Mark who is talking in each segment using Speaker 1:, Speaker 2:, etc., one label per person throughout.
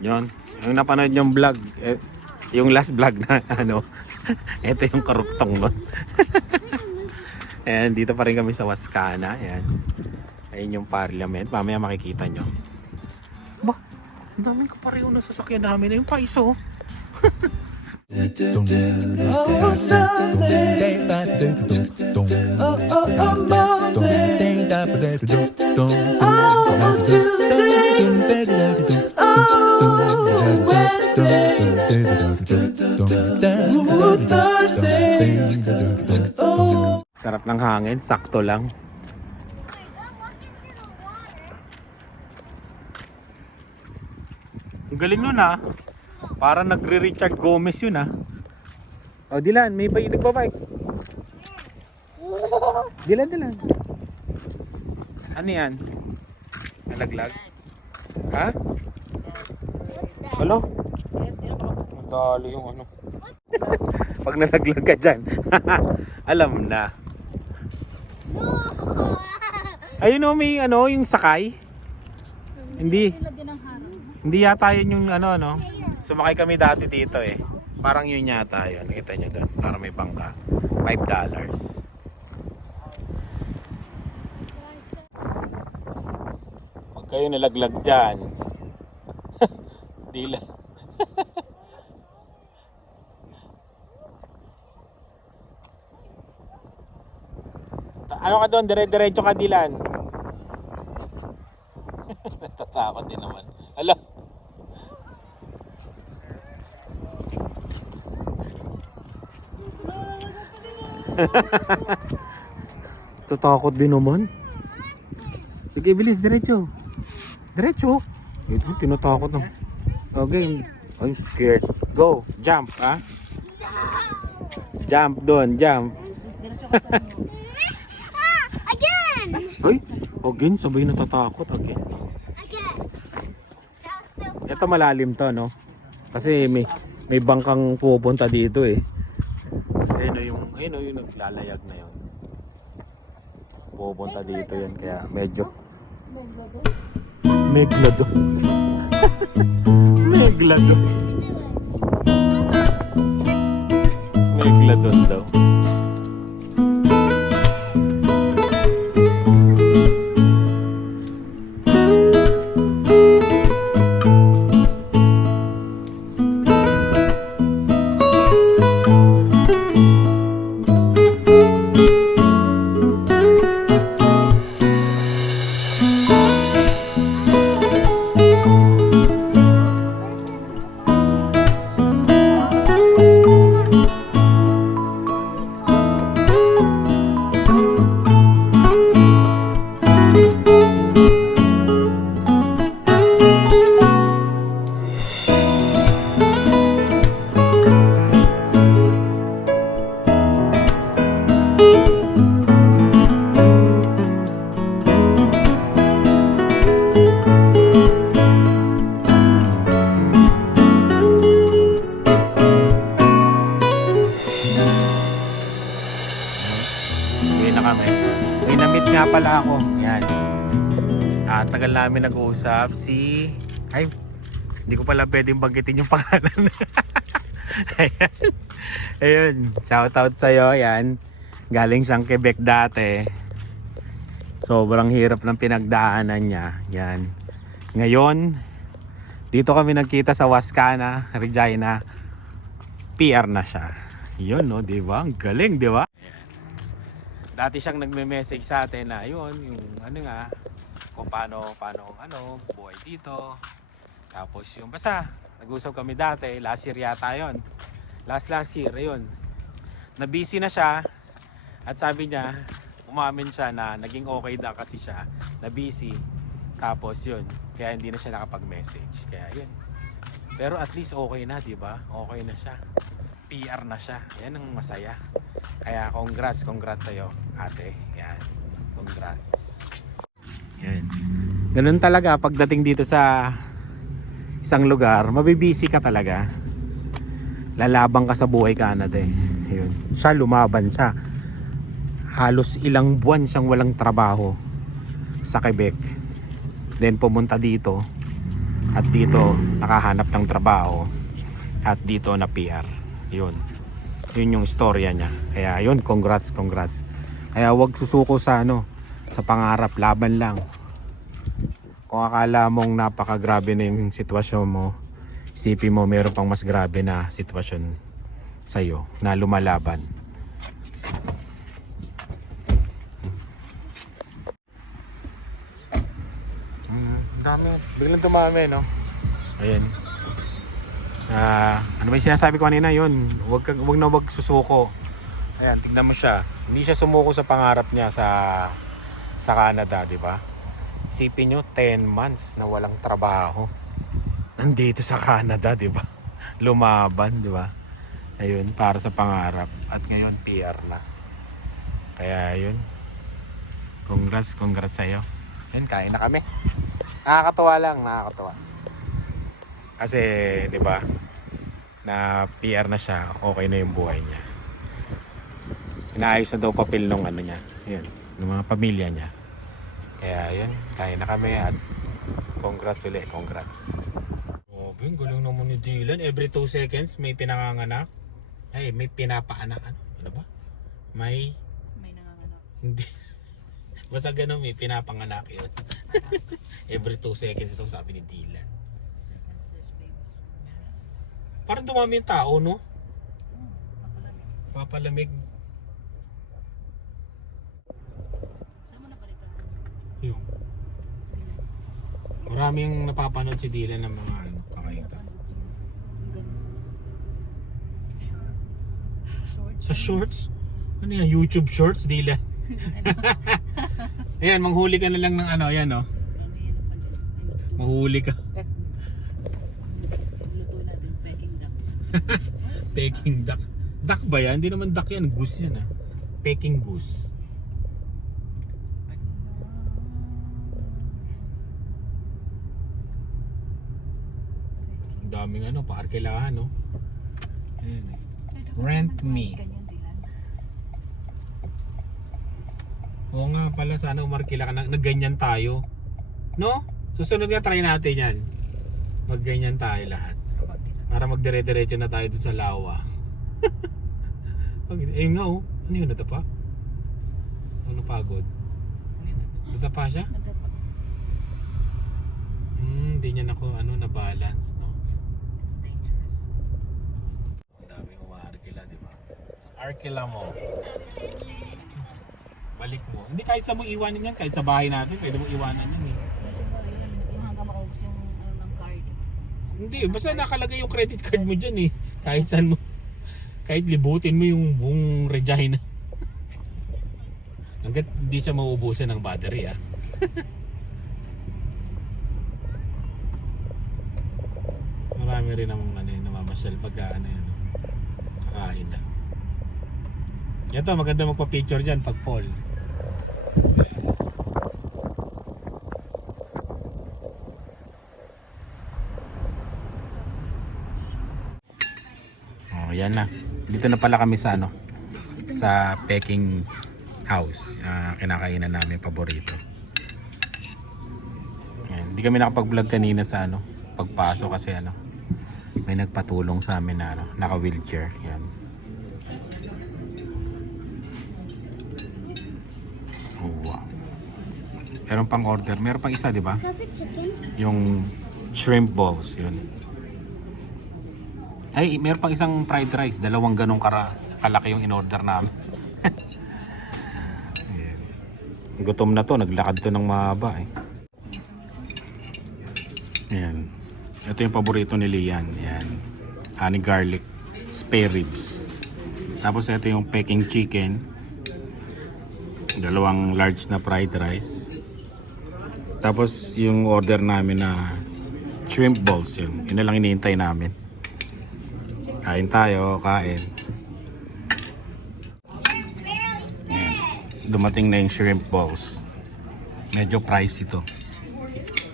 Speaker 1: Yun. Yung napanood yung vlog, eh, yung last vlog na ano, ito yung karuktong nun. Ayan, dito pa rin kami sa Wascana. Ayan. Ayun yung parliament. Mamaya makikita nyo. Ba, ang daming kapareho na sasakyan namin. Yung paiso. Sarap ng hangin, sakto lang. Ang galing nun ah. Parang nagre-Richard Gomez yun ah. O Dilan, may ba nagbabike? Dilan, Dilan. Ano yan? Nalaglag? Ha? Hello? Madali yung ano. Pag nalaglag ka dyan. Alam na. Ayun o, may ano, yung sakay. Hindi. Hindi yata yun yung ano, ano. Sumakay kami dati dito eh. Parang yun yata yun. Nakita nyo doon. Parang may bangka. 5 dollars. Huwag kayo nalaglag dyan. Di lang. Ano ka doon? Dire-diretso ka dilan. Natatakot din naman. Hala. Tatakot din naman. Sige, bilis, diretso. Diretso. Ito, tinatakot na. Okay. I'm scared. Go. Jump, ha? Jump doon, jump.
Speaker 2: Again!
Speaker 1: Uy, again, sabay natatakot. Again.
Speaker 2: Again!
Speaker 1: Ito malalim to, no? Kasi may may bangkang pupunta dito eh. Ayun o yung, ayun o yung naglalayag na yun. Pupunta dito yun, kaya medyo... Meglado. Meglado. Megladon daw. Nag-uusap. Si... Ay, hindi ko pala pwedeng banggitin yung pangalan. Ayan. Ayun. Shout out sa'yo. Yan. Galing siyang Quebec dati. Sobrang hirap ng pinagdaanan niya. Yan. Ngayon, dito kami nagkita sa Wascana, Regina. PR na siya. Yun, no? Di ba? Ang galing, di ba? dati siyang nagme-message sa atin na yun, yung ano nga, kung paano, paano, ano, buhay dito. Tapos yung basta, nag-usap kami dati, last year yata yun. Last last year, yun. Na-busy na siya, at sabi niya, umamin siya na naging okay na kasi siya, na busy. Tapos yun, kaya hindi na siya nakapag-message. Kaya yun. Pero at least okay na, di ba? Okay na siya. PR na siya. Yan ang masaya. Kaya congrats, congrats sa'yo, ate. Yan. Congrats. Yan. Ganun talaga pagdating dito sa isang lugar, mabibisi ka talaga. Lalabang ka sa buhay Canada eh. Yun. Siya lumaban siya. Halos ilang buwan siyang walang trabaho sa Quebec. Then pumunta dito. At dito, nakahanap ng trabaho. At dito na PR. Yun. Yun yung istorya niya. Kaya yun, congrats, congrats. Kaya wag susuko sa ano, sa pangarap, laban lang. Kung akala mong napakagrabe na yung sitwasyon mo, isipin mo meron pang mas grabe na sitwasyon sa'yo na lumalaban. Mm, dami. Biglang dumami, no? Ayan. Ah, ano ba yung sinasabi ko kanina yun? Huwag, huwag na huwag susuko. Ayan, tignan mo siya. Hindi siya sumuko sa pangarap niya sa sa Canada, di ba? Isipin nyo, 10 months na walang trabaho. Nandito sa Canada, di ba? Lumaban, di ba? Ayun, para sa pangarap. At ngayon, PR na. Kaya yun. Congrats, congrats sa'yo. Yun, kain na kami. Nakakatuwa lang, nakakatuwa. Kasi, di ba, na PR na siya, okay na yung buhay niya. Inaayos na daw papel nung ano niya. Yun, ng mga pamilya niya. Kaya yun, kain na kami at congrats ulit, congrats. Oh, Ben, galing naman ni Dylan. Every 2 seconds may pinanganganak. Ay, may pinapaanak. Ano, ba? May,
Speaker 3: May nanganganak.
Speaker 1: hindi. Basta ganun, may pinapanganak yun. Every 2 seconds ito sabi ni Dylan. Parang dumami yung tao, no?
Speaker 3: Papalamig.
Speaker 1: Papalamig.
Speaker 3: Saan mo nabalitaan?
Speaker 1: Yung. Maraming napapanood si Dylan ng mga ano, kakaiba. Sa shorts? Ano yan? YouTube shorts, Dylan? Ayan, manghuli ka na lang ng ano, ayan oh. Mahuli ka.
Speaker 3: Luto natin, peking duck.
Speaker 1: Peking duck. Duck ba yan? Hindi naman duck yan. Goose yan ah. Peking goose. Ang daming ano, paarkilahan no. Ayan eh. Rent me. Oo nga pala, sana umarkila ka na, nagganyan tayo. No? Susunod nga try natin yan. Magganyan tayo lahat. Para magdire-diretso na tayo dun sa lawa. Eh nga oh. Ano yun? Nadapa? Ano pagod? Nadapa siya? Hmm, hindi niya na ako ano, na-balance, no?
Speaker 3: It's dangerous.
Speaker 1: Ang daming umaarkila, di ba? Arkila mo. Balik mo. Hindi kahit sa mo iwanan yan, kahit sa bahay natin, pwede mo iwanan yan eh.
Speaker 3: Kasi ba, yun, yung hanggang makaubos yung ano ng card.
Speaker 1: Hindi, basta nakalagay yung credit card mo dyan eh. Kahit saan mo. Kahit libutin mo yung buong Regina. Hanggat hindi siya mauubusan ng battery ah. Marami rin namang ano yun, namamasyal pagka ano yun. Kakain na. Ito, maganda magpa-picture dyan pag fall. Oh, yan na. Dito na pala kami sa ano, sa Peking House. Ah, kinakainan namin paborito. Ayan. Hindi kami nakapag-vlog kanina sa ano, pagpasok kasi ano, may nagpatulong sa amin na ano, naka-wheelchair. Yan. Oh, wow. Meron pang order. Meron pang isa, di ba? Yung shrimp balls, yun. Ay, meron pang isang fried rice. Dalawang ganong kara kalaki yung in-order namin. Ayan. Gutom na to. Naglakad to ng mahaba eh. Ayan. Ito yung paborito ni Lian. Ayan. Honey garlic. Spare ribs. Tapos ito yung Peking chicken. Dalawang large na fried rice. Tapos yung order namin na shrimp balls yun. Yun na lang iniintay namin. Kain tayo, kain. Dumating na yung shrimp balls. Medyo pricey ito.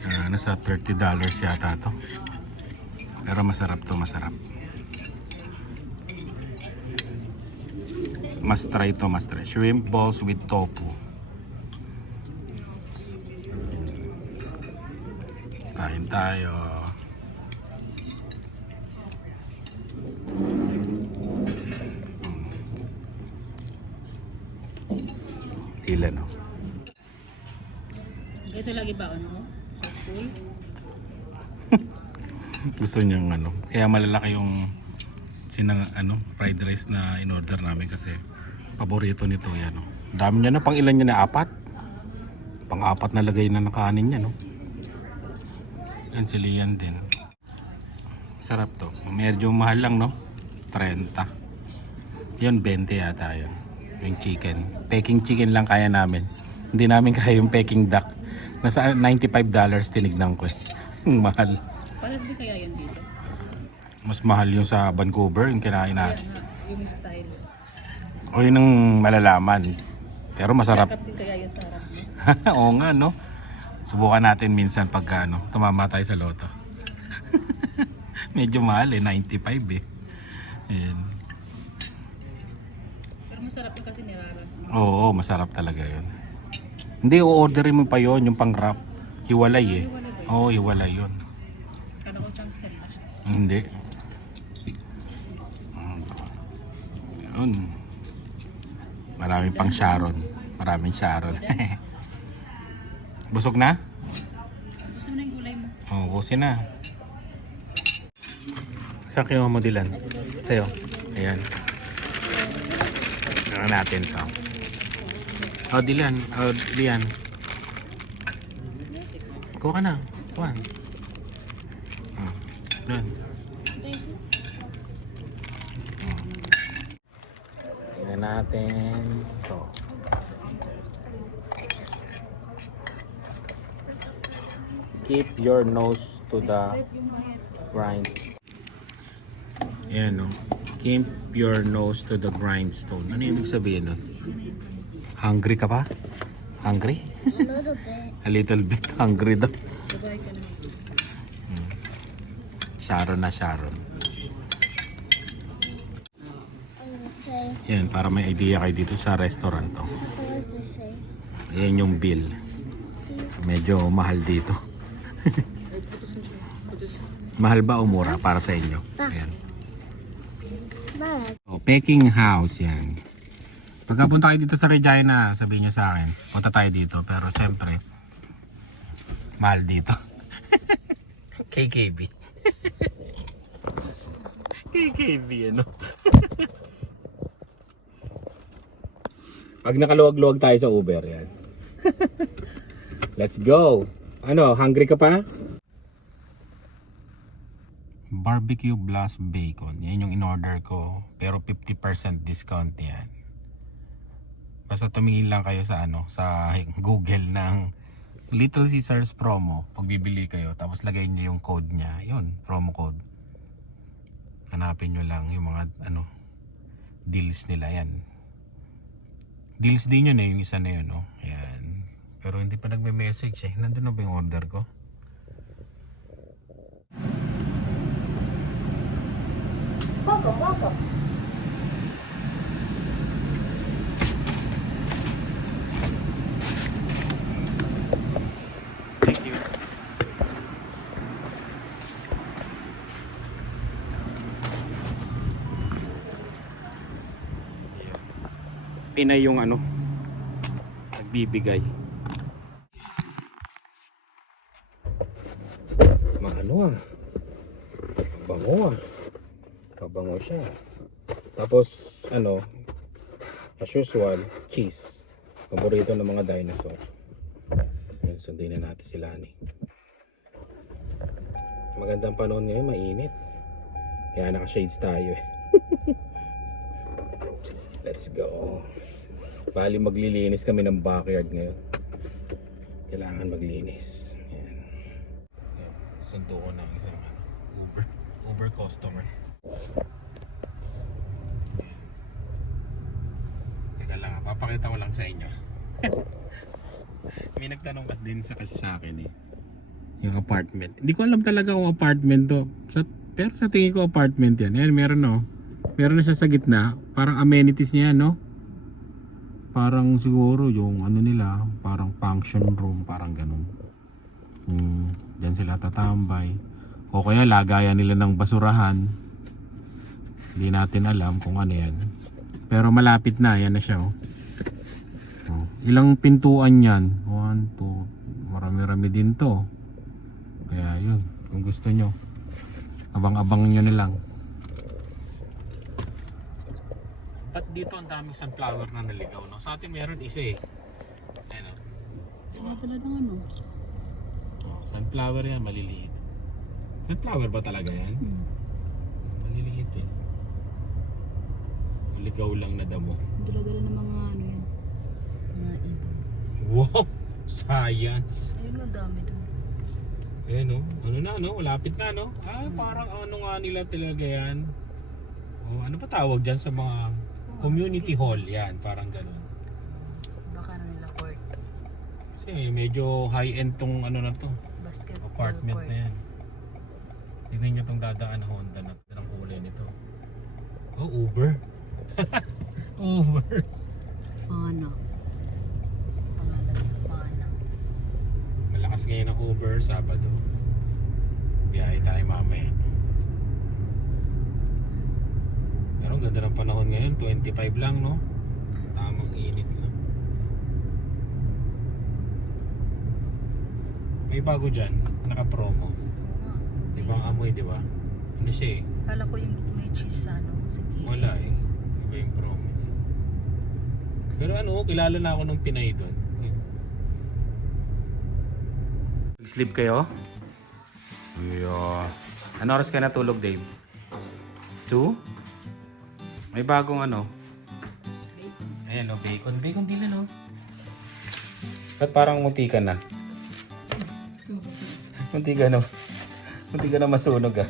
Speaker 1: Ah, nasa $30 yata to. Pero masarap to, masarap. Must try to, must try. Shrimp balls with tofu. Kain tayo. Tila no. Oh?
Speaker 3: Ito lagi ba ano? Sa school?
Speaker 1: Gusto niyang ano. Kaya malalaki yung sinang ano, fried rice na in-order namin kasi paborito nito yan. No? Dami niya na, pang ilan niya na apat? Pang apat na lagay na ng niya no. Yan si Lian din. Sarap to. Medyo mahal lang, no? 30. Yun, 20 yata yun. Yung chicken. Peking chicken lang kaya namin. Hindi namin kaya yung peking duck. Nasa $95 tinignan ko eh. Mahal.
Speaker 3: Paras di kaya yan dito?
Speaker 1: Mas mahal yung sa Vancouver, yung kinain natin.
Speaker 3: nga, yung style.
Speaker 1: O yun ang malalaman. Pero masarap.
Speaker 3: Kaya yung sarap.
Speaker 1: Oo nga, no? Subukan natin minsan pagka ano, tumama tayo sa loto. Medyo mahal eh, 95 eh. Ayan.
Speaker 3: Pero masarap yun kasi niraran.
Speaker 1: Oo, masarap talaga yun. Hindi, o-orderin mo pa yon yung pang wrap. Hiwalay eh. Oo, hiwalay yun.
Speaker 3: Kala ko sang set na siya.
Speaker 1: Hindi. Yun. Maraming pang Sharon. Maraming Sharon. Busog na?
Speaker 3: Mo na yung gulay mo?
Speaker 1: Oo, oh, busin na. Saan kinuha mo dilan? Sa'yo. Ayan. Tingnan natin to. Oh, Dilan. Oh, Dian. Kuha ka na. Kuha. Hmm. Doon. Hmm. Tingnan natin. Ito. Keep your nose to the grinds. Yan no. Keep your nose to the grindstone. Ano ibig sabihin nun? Hungry ka pa? Hungry?
Speaker 2: A little bit.
Speaker 1: A little bit hungry daw.
Speaker 3: Na.
Speaker 1: Sharon na Sharon. Yan, para may idea kayo dito sa restaurant to.
Speaker 2: what was this say?
Speaker 1: Yan yung bill. Medyo mahal dito. Mahal ba o mura para sa inyo? Ayan. Oh, Peking House yan. Pagkapunta kayo dito sa Regina, sabihin nyo sa akin, punta tayo dito. Pero syempre, mahal dito. KKB. KKB, ano? Pag nakaluwag-luwag tayo sa Uber, yan. Let's go! Ano, hungry ka pa? Barbecue Blast Bacon. Yan yung in-order ko. Pero 50% discount yan. Basta tumingin lang kayo sa ano, sa Google ng Little Caesars promo. Pag bibili kayo, tapos lagay niyo yung code niya. Yun, promo code. Hanapin nyo lang yung mga ano, deals nila yan. Deals din yun eh, yung isa na yun, no? Ayan. Pero hindi pa nagme-message eh. Nandun na ba yung order ko? Thank you. Pinay yung ano, nagbibigay. Maano ah. Bango ah. Mabango siya. Tapos, ano, as usual, cheese. Paborito ng mga dinosaur. Ayun, sundin na natin si Lani. Magandang panahon ngayon, mainit. Kaya naka-shades tayo eh. Let's go. Bali maglilinis kami ng backyard ngayon. Kailangan maglinis. Ayan. Sundo ko ng isang ano, Uber. Uber customer. Ayan. Teka lang, ah, papakita ko lang sa inyo. May nagtanong ka din sa kasi sa akin eh. Yung apartment. Hindi ko alam talaga kung apartment to. Sa, pero sa tingin ko apartment yan. Ayan, meron no. Meron na siya sa gitna. Parang amenities niya yan, no? Parang siguro yung ano nila, parang function room, parang ganun. Hmm, diyan sila tatambay. O kaya lagayan nila ng basurahan. Hindi natin alam kung ano yan. Pero malapit na, yan na siya, oh. Oh. Ilang pintuan yan? One, two, marami-rami din to. Kaya yun, kung gusto nyo. Abang-abang nyo na lang. Ba't dito ang daming sunflower na naligaw, no? Sa atin meron isa eh. Ano?
Speaker 3: Wala talaga ng ano.
Speaker 1: Oh, sunflower yan, maliliit. Sunflower ba talaga yan?
Speaker 3: Hmm.
Speaker 1: Maliliit eh. Maligaw lang na damo.
Speaker 3: Dala-dala ng mga ano. Mga ibon.
Speaker 1: Wow! Science!
Speaker 3: Ayun ang dami doon.
Speaker 1: Eh no, ano na no, malapit na no. Ah, parang ano nga nila talaga yan. Oh, ano pa tawag diyan sa mga community hall yan, parang ganun.
Speaker 3: Baka ano nila court.
Speaker 1: Kasi medyo high-end tong ano na to,
Speaker 3: Basketball
Speaker 1: apartment
Speaker 3: court.
Speaker 1: na yan. Tingnan niyo tong dadaan na Honda na ng kulay nito. Oh, Uber. Uber.
Speaker 3: Pana. Pangalan niya, Pana.
Speaker 1: Malakas ngayon ang Uber, Sabado. Biyahe tayo mamaya. Pero ang ganda ng panahon ngayon, 25 lang, no? Tamang init lang. May bago dyan, naka-promo. Ibang amoy, di ba? Ano siya eh?
Speaker 3: Kala ko yung may cheese ano. Sige.
Speaker 1: Wala eh. Iba yung promo. Pero ano, kilala na ako ng Pinay doon. Sleep kayo? Yeah. Ano oras ka natulog, Dave? Two? May bagong ano? Ayan o, bacon. Bacon din ano? Ba't parang munti ka na? Munti ka na. Munti ka na masunog ah.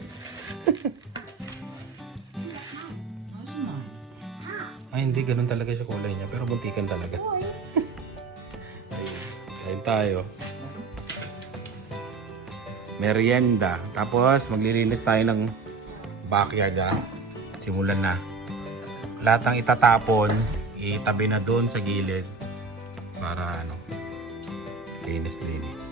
Speaker 1: Ay, hindi. Ganun talaga siya kulay niya. Pero buntikan talaga. Ayun. Kain tayo. Merienda. Tapos, maglilinis tayo ng backyard ah. Simulan na. Lahat ng itatapon, itabi na doon sa gilid. Para ano, linis-linis.